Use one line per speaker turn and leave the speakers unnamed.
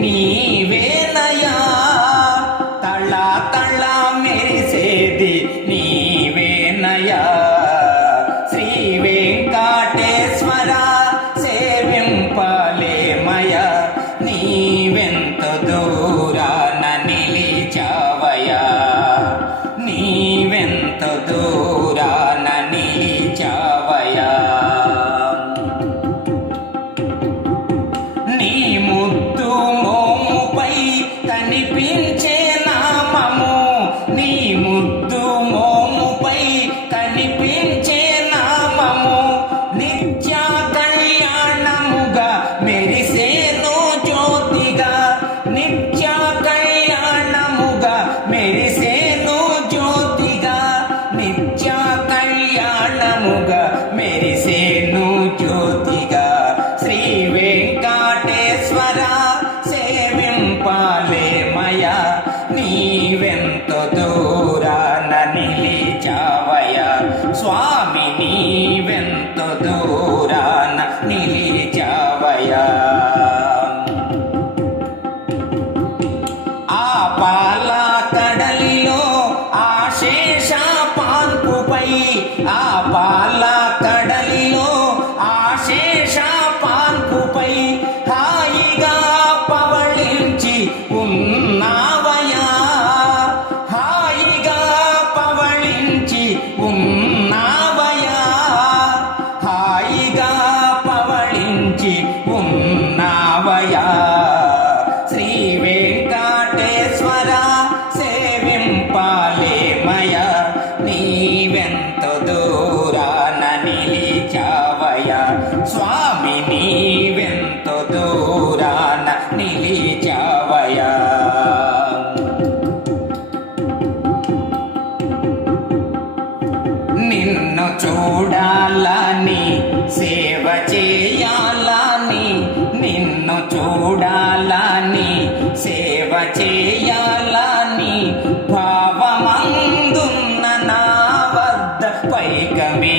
me. నిరంతరముగా మెరిసేను జ్యోతిగా. Shri Venkateswara సేవింపాలేమయ నీ আপালা నిన్ను చూడాలని సేవ చేయాలని నిన్ను చూడాలని సేవ చేయాలని భావమందున్న నా వద్ద
పైకమే